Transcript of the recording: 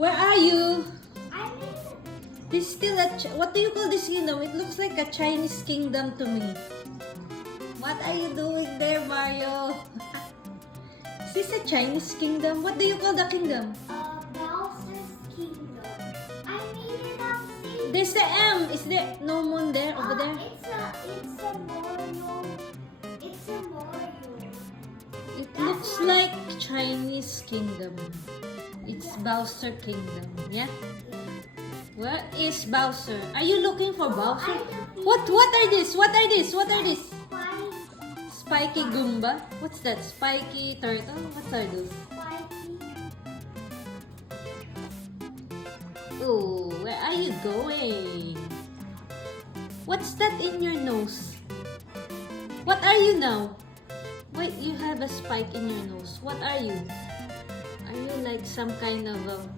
Where are you? I'm in. This is still a... What do you call this kingdom? It looks like a Chinese kingdom to me. What are you doing there, Mario? Is this a Chinese kingdom? What do you call the kingdom? Bowser's Kingdom. I made it up. See? There's the M. Is there no moon there, over there? It's a Mario. It's a Mario. It looks like Chinese kingdom. It's Bowser kingdom, yeah? Where is Bowser? Are you looking for Bowser? What are these? What are these? What are these? Spiky Goomba? What's that? Spiky Turtle? What are those? Oh, where are you going? What's that in your nose? What are you now? Wait, you have a spike in your nose. What are you? Are you like some kind of a